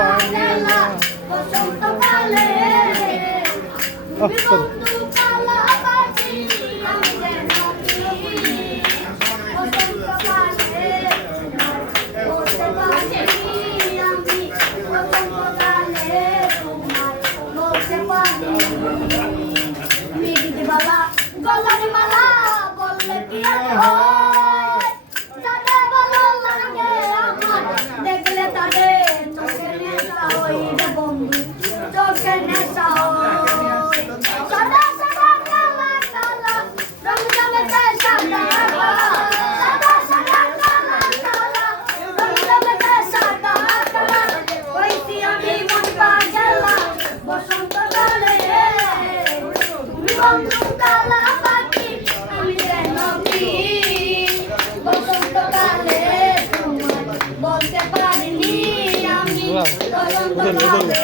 পাগলা বসন্তকালে বন্ধু কালা বাজি আমি যেন বসন্তকালে বসতে পারি আমি বসন্তকালে তোমার বলতে পারি মিরিদি বালা গলার মালা বললে কি আর হয় যাতে ভালো লাগে আমার দেখলে তাদের চোখের নেশা হইবে বন্ধু চোখের নেশা হয় সাদা সাদা কালা কালা রং জমেতে সাদা সাদা সাদা কালা কালা রং জমেতে সাদা কালা হইছি আমি মন পাগলা বসন্তকালে তুমি বন্ধু কালা পাখি আমি যেন কি বসন্তকালে তোমার বলতে পারিনি আমি বসন্তকালে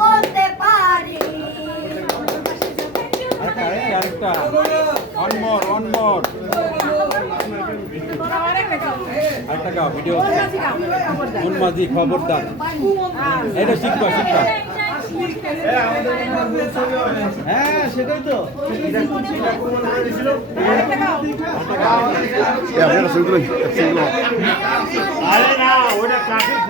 বলতে পারিনি one more. একটা গাও ভিডিও উন্মাদি খবরদার এটা শিখবা হ্যাঁ সেটাই তো আপনারা শুনতে আরে না ওটা ট্রাফিক